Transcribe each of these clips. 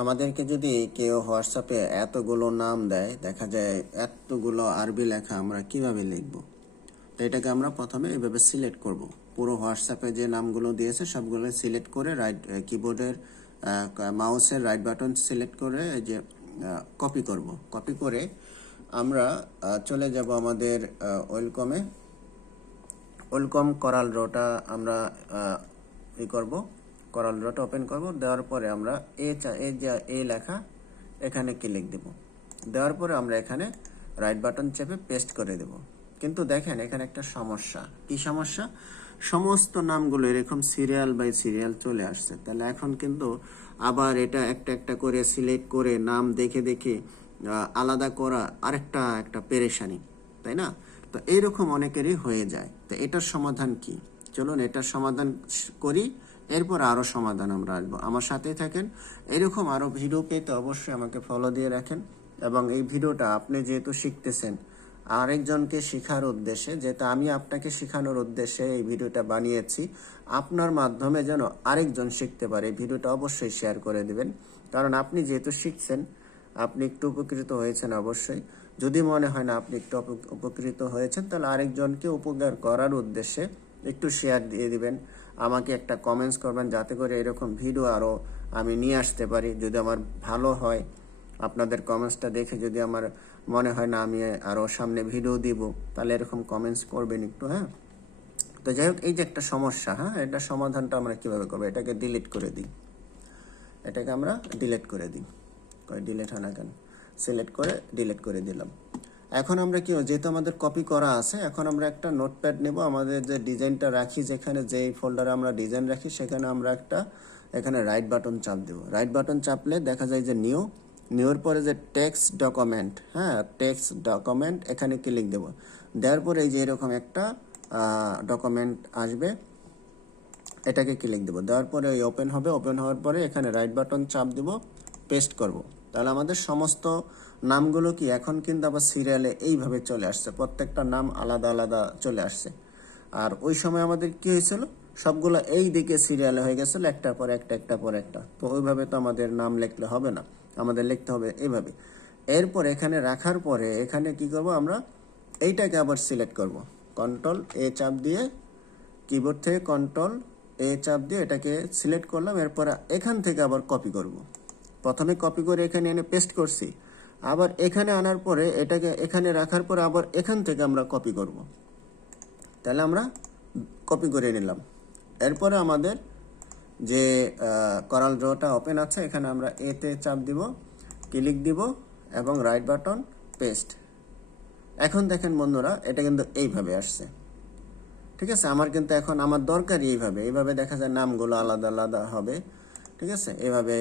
আমাদেরকে যদি কেউ হোয়াটসঅ্যাপে এতগুলো নাম দেয়, দেখা যায় এতগুলো আরবি লেখা আমরা কিভাবে লিখব। তো এটাকে আমরা প্রথমে এইভাবে সিলেক্ট করব। পুরো হোয়াটসঅ্যাপে যে নামগুলো দিয়েছে সবগুলো সিলেক্ট করে কিবোর্ডের মাউসের রাইট বাটন সিলেক্ট করে এই যে কপি করব। কপি করে আমরা চলে যাব আমাদের ওয়েলকাম করাল ড্রটা আমরা করব। করাল ড্রটা ওপেন করব। দেওয়ার পরে আমরা এই লেখা এখানে ক্লিক দেব। দেওয়ার পরে আমরা এখানে রাইট বাটন চেপে পেস্ট করে দেব। কিন্তু দেখেন এখানে একটা সমস্যা। কি সমস্যা? সমস্ত নামগুলো এরকম সিরিয়াল বাই সিরিয়াল চলে আসছে। তাহলে এখন কিন্তু আবার এটা একটা একটা করে সিলেক্ট করে নাম দেখে দেখে আলাদা করা একটা পেরেশানি, তাই না? তো এইরকম অনেকেরই হয়ে যায়। তো এটার সমাধান কি? চলুন এটার সমাধান করি, এরপর আরও সমাধান আমরা আসবো। আমার সাথেই থাকেন। এরকম আরও ভিডিও পেতে অবশ্যই আমাকে ফলো দিয়ে রাখেন। এবং এই ভিডিওটা আপনি যেহেতু শিখতেছেন, আরেকজনকে শেখার উদ্দেশ্যে, যেহেতু আমি আপনাকে শেখানোর উদ্দেশ্যে এই ভিডিওটা বানিয়েছি, আপনার মাধ্যমে যেন আরেকজন শিখতে পারে, এই ভিডিওটা অবশ্যই শেয়ার করে দিবেন। কারণ আপনি যেহেতু শিখছেন, আপনি একটু উপকৃত হয়েছেন অবশ্যই। যদি মনে হয় না আপনি একটু উপকৃত হয়েছেন, তাহলে আরেকজনকে উপকার করার উদ্দেশ্যে একটু শেয়ার দিয়ে দিবেন। আমাকে একটা কমেন্টস করবেন, যাতে করে এরকম ভিডিও আরও আমি নিয়ে আসতে পারি। যদি আমার ভালো হয়, আপনাদের কমেন্টসটা দেখে যদি আমার মনে হয় না আমি আরও সামনে ভিডিও দিব, তাহলে এরকম কমেন্টস করবেন একটু, হ্যাঁ। তো যাই হোক, এই যে একটা সমস্যা, হ্যাঁ, এটা সমাধানটা আমরা কীভাবে করবো? এটাকে ডিলিট করে দিই। এটাকে আমরা ডিলিট করে দিই। ডিলিট হয় না কেন? সিলেক্ট করে ডিলিট করে দিলাম। এখন আমরা কি, যেহেতু আমাদের কপি করা আছে, এখন আমরা একটা নোটপ্যাড নেব। আমাদের যে ডিজাইনটা রাখি, যেখানে যেই ফোল্ডারে আমরা ডিজাইন রাখি, সেখানে আমরা এখানে রাইট বাটন চাপ দেব। রাইট বাটন চাপলে দেখা যায় যে নিউর পরে যে টেক্সট ডকুমেন্ট, হ্যাঁ, টেক্সট ডকুমেন্ট, এখানে ক্লিক দেব। দেওয়ার পরে এই যে এরকম একটা ডকুমেন্ট আসবে, এটাকে ক্লিক দেব। দেওয়ার পরে ওই ওপেন হবে। ওপেন হওয়ার পরে এখানে রাইট বাটন চাপ দেব, পেস্ট করব। তাহলে আমাদের সমস্ত নামগুলো কি এখন কিন্তু আবার সিরিয়ালে এইভাবে চলে আসছে। প্রত্যেকটা নাম আলাদা আলাদা চলে আসছে। আর ওই সময় আমাদের কি হয়েছিল? সবগুলো এই দিকে সিরিয়ালে হয়ে গেছিলো, একটার পর একটা। তো ওইভাবে তো আমাদের নাম লিখলে হবে না, আমাদের লিখতে হবে এইভাবে। এরপর এখানে রাখার পরে এখানে কি করব? আমরা এইটাকে আবার সিলেক্ট করব। কন্ট্রোল এ চাপ দিয়ে, কিবোর্ড থেকে কন্ট্রোল এ চাপ দিয়ে এটাকে সিলেক্ট করলাম। এরপর এখান থেকে আবার কপি করব। প্রথমে কপি করে এখানে এনে পেস্ট করছি, আবার এখানে আনার পরে এটাকে এখানে রাখার পরে আবার এখান থেকে আমরা কপি করব। তাহলে আমরা কপি করে নিলাম। এরপরে আমাদের যে করাল ড্রটা ওপেন আছে, এখানে আমরা এতে চাপ দিব, ক্লিক দিব এবং রাইট বাটন পেস্ট। এখন দেখেন বন্ধুরা, এটা কিন্তু এইভাবে আসছে। ঠিক আছে, আমার কিন্তু এখন আমার দরকারই এইভাবে দেখা যায় নামগুলো আলাদা আলাদা হবে। ঠিক আছে, এভাবে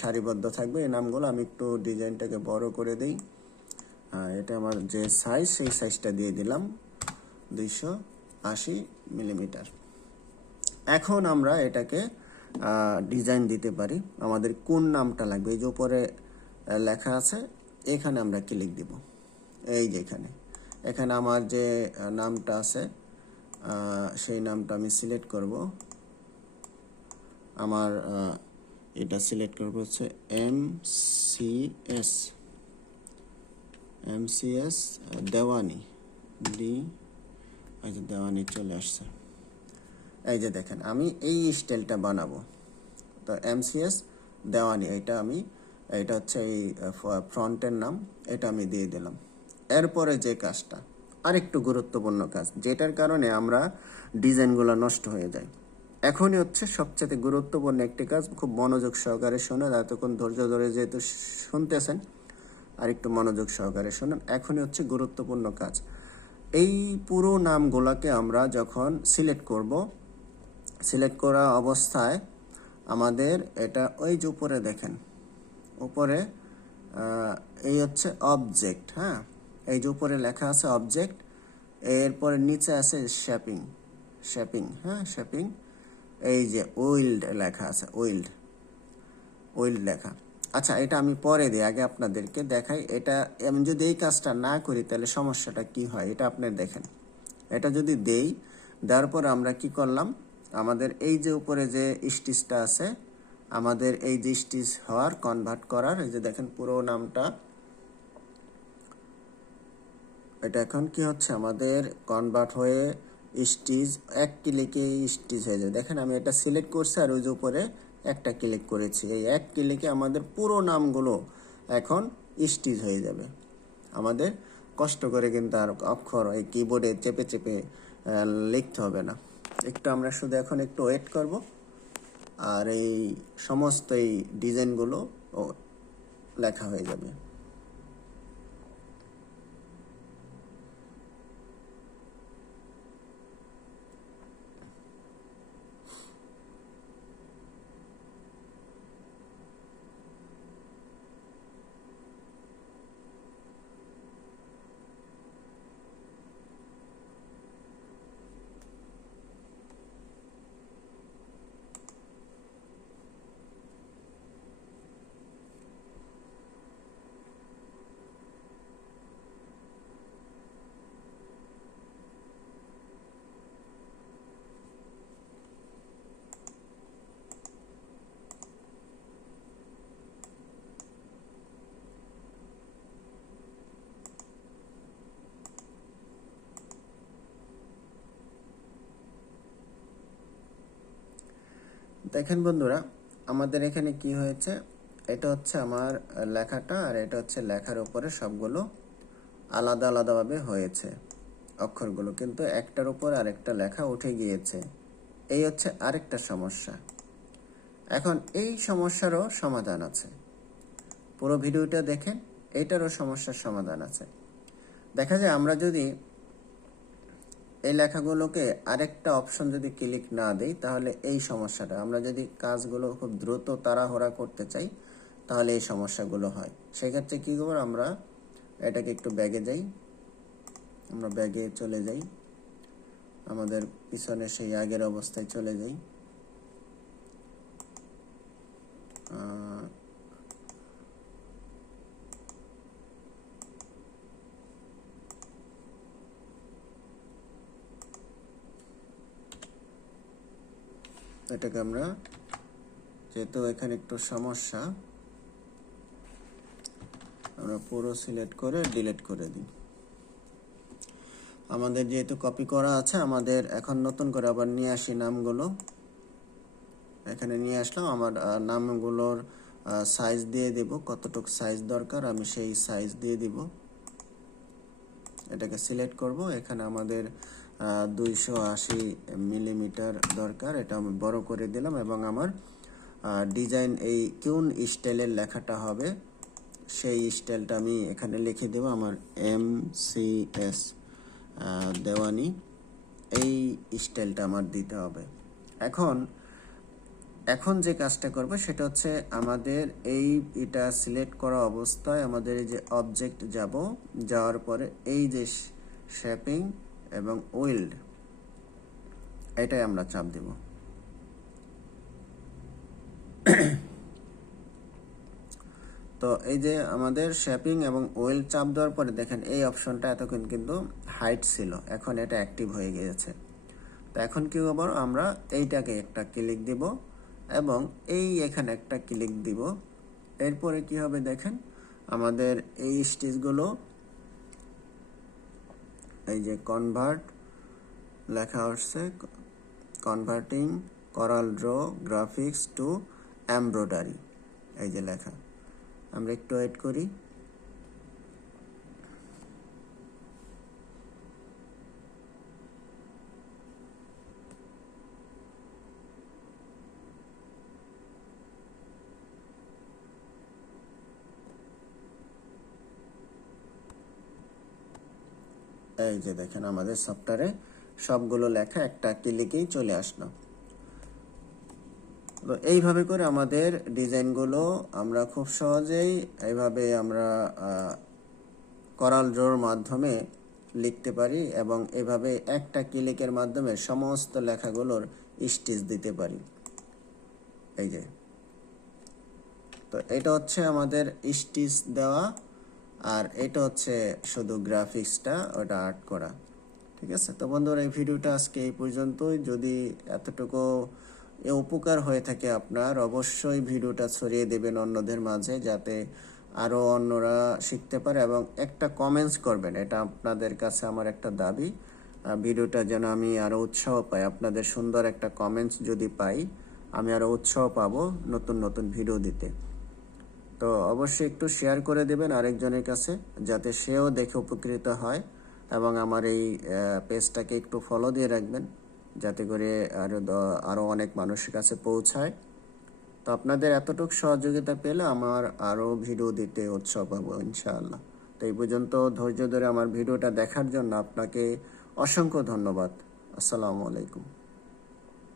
সারিবদ্ধ থাকবে এই নামগুলো। আমি একটু ডিজাইনটাকে বড় করে দিই। এটা আমার যে সাইজ, সেই সাইজটা দিয়ে দিলাম 280 মিলিমিটার। এখন আমরা এটাকে ডিজাইন দিতে পারি। আমাদের কোন নামটা লাগবে, এই যে উপরে লেখা আছে, এখানে আমরা ক্লিক দিব। এই যে এখানে আমার যে নামটা আছে, সেই নামটা আমি সিলেক্ট করব। আমার এটা সিলেক্ট করব হচ্ছে MCS দেওয়ানি এই যে দেওয়ানি চলে আসছে। এই যে দেখেন, আমি এই স্টাইলটা বানাবো। তো MCS দেওয়ানি, এটা হচ্ছে এই ফ্রন্টের নাম, এটা আমি দিয়ে দিলাম। এরপরে যে কাজটা আরেকটু গুরুত্বপূর্ণ কাজ, যেটার কারণে আমরা ডিজাইনগুলো নষ্ট হয়ে যায়, এখনই হচ্ছে সবচেয়ে গুরুত্বপূর্ণ একটি কাজ। খুব মনোযোগ সহকারে শোনেন, এতক্ষণ ধৈর্য ধরে যেহেতু শুনতেছেন, আর একটু মনোযোগ সহকারে শোনেন। এখনই হচ্ছে গুরুত্বপূর্ণ কাজ। এই পুরো নামগুলোকে আমরা যখন সিলেক্ট করব, সিলেক্ট করা অবস্থায় আমাদের এটা ওই যে উপরে দেখেন, উপরে এই হচ্ছে অবজেক্ট, হ্যাঁ, এই যে উপরে লেখা আছে অবজেক্ট, এরপরে নিচে আছে শেপিং, হ্যাঁ, শেপিং। এই যে ওয়েল্ড লেখা আছে, ওয়েল্ড লেখা। আচ্ছা, এটা আমি পরে দিই, আগে আপনাদেরকে দেখাই। এটা আমি যদি এই কাজটা না করি, তাহলে সমস্যাটা কি হয় এটা আপনি দেখেন। এটা যদি দেওয়ার পরে আমরা কি করলাম, আমাদের এই যে উপরে যে স্টিচটা আছে, আমাদের এই যে স্টিচ হওয়ার কনভার্ট করার, এই যে দেখেন পুরো নামটা, এটা এখন কি হচ্ছে আমাদের কনভার্ট হয়ে স্টিচ, এক ক্লিকে স্টিচ হয়ে যায়। দেখেন আমি এটা সিলেক্ট করছি আর ওই যে উপরে একটা ক্লিক করেছি, এই এক ক্লিকে আমাদের পুরো নামগুলো এখন স্টিচ হয়ে যাবে। আমাদের কষ্ট করে কিন্তু আর অক্ষর এই কিবোর্ডে চেপে চেপে লিখতে হবে না। একটু আমরা শুধু এখন একটু ওয়েট করব, আর এই সমস্ত এই ডিজাইনগুলো লেখা হয়ে যাবে। দেখেন বন্ধুরা, আমাদের এখানে কি হয়েছে, এটা হচ্ছে আমার লেখাটা, আর এটা হচ্ছে লেখার উপরে সবগুলো আলাদা আলাদাভাবে হয়েছে অক্ষরগুলো, কিন্তু একটার উপর আরেকটা লেখা উঠে গিয়েছে। এই হচ্ছে আরেকটা সমস্যা। এখন এই সমস্যারও সমাধান আছে, পুরো ভিডিওটা দেখেন, এইটারও সমস্যার সমাধান আছে। দেখা যায় আমরা যদি এই লেখাগুলোকে আরেকটা অপশন যদি ক্লিক না দেই, তাহলে এই সমস্যাটা, আমরা যদি কাজগুলো খুব দ্রুত তাড়াহুড়া করতে চাই, তাহলে এই সমস্যাগুলো হয়। সেক্ষেত্রে কী করব, আমরা এটাকে একটু ব্যাগে যাই, আমরা ব্যাগে চলে যাই, আমাদের পিছনে সেই আগের অবস্থায় চলে যাই। এটাকে আমরা, যেহেতু এখানে একটু সমস্যা, আমরা পুরো সিলেক্ট করে ডিলিট করে দিই। আমাদের যেহেতু কপি করা আছে, আমাদের এখন নতুন করে আবার নিয়ে আসি নামগুলো, এখানে নিয়ে আসলাম। আমার নামগুলোর সাইজ দিয়ে দেব, কতটুকু সাইজ দরকার আমি সেই সাইজ দিয়ে দিব। এটাকে সিলেক্ট করব, এখানে আমাদের 280 মিলিমিটার দরকার, এটা আমি বড় করে দিলাম। এবং আমার ডিজাইন এই কোন স্টাইলের লেখাটা হবে সেই স্টাইলটা আমি এখানে লিখে দেব, আমার MCS দেওয়ানি, এই স্টাইলটা আমার দিতে হবে। এখন যে কাজটা করব সেটা হচ্ছে, আমাদের এটা সিলেক্ট করা অবস্থায় আমাদের এই যে অবজেক্ট যাওয়ার পরে এই যে শেপিং এবং ওয়েল্ড, এটাই আমরা চাপ দেব। তো এই যে আমাদের শেপিং এবং ওয়েল চাপ দেওয়ার পরে দেখেন এই অপশনটা এতক্ষণ কিন্তু হাইড ছিল, এখন এটা অ্যাক্টিভ হয়ে গিয়েছে। তো এখন কি করব, আমরা এইটাকে একটা ক্লিক দিব এবং এখানে একটা ক্লিক দিব। এরপরে কি হবে দেখেন, আমাদের এই স্টিচগুলো, এই যে কনভার্ট লেখা আসছে, converting Corel draw graphics to embroidery, এই যে লেখা। আমরা একটু ওয়েট করি। এই যে দেখেন আমাদের সফটওয়্যারে সবগুলো লেখা একটা ক্লিকেই চলে আসলো। তো এইভাবে করে আমাদের ডিজাইনগুলো আমরা খুব সহজেই এইভাবে আমরা কোরাল ড্রর মাধ্যমে লিখতে পারি, এবং এভাবে একটা ক্লিকের মাধ্যমে সমস্ত লেখাগুলোর স্টিচ দিতে পারি। এই যে, তো এটা হচ্ছে আমাদের স্টিচ দেওয়া, আর এটা হচ্ছে শুধু গ্রাফিক্সটা ওটা আর্ট করা। ঠিক আছে, তো বন্ধুরা এই ভিডিওটা আজকে এই পর্যন্তই। যদি এতটুকু এ উপকার হয়ে থাকে আপনার, অবশ্যই ভিডিওটা ছড়িয়ে দেবেন অন্যদের মাঝে, যাতে আরও অন্যরা শিখতে পারে, এবং একটা কমেন্টস করবেন, এটা আপনাদের কাছে আমার একটা দাবি। ভিডিওটা যেন আমি আরও উৎসাহ পাই, আপনাদের সুন্দর একটা কমেন্টস যদি পাই আমি আরও উৎসাহ পাবো নতুন নতুন ভিডিও দিতে। তো অবশ্যই একটু শেয়ার করে দেবেন আরেকজনের কাছে, যাতে সেও দেখে উপকৃত হয়, এবং আমার এই পেজটাকে একটু ফলো দিয়ে রাখবেন, যাতে করে আরও অনেক মানুষের কাছে পৌঁছায়। তো আপনাদের এতটুকু সহযোগিতা পেলে আমার আরও ভিডিও দিতে উৎসাহ পাবো ইনশাআল্লাহ। তো এই পর্যন্ত ধৈর্য ধরে আমার ভিডিওটা দেখার জন্য আপনাকে অসংখ্য ধন্যবাদ। আসসালামু আলাইকুম।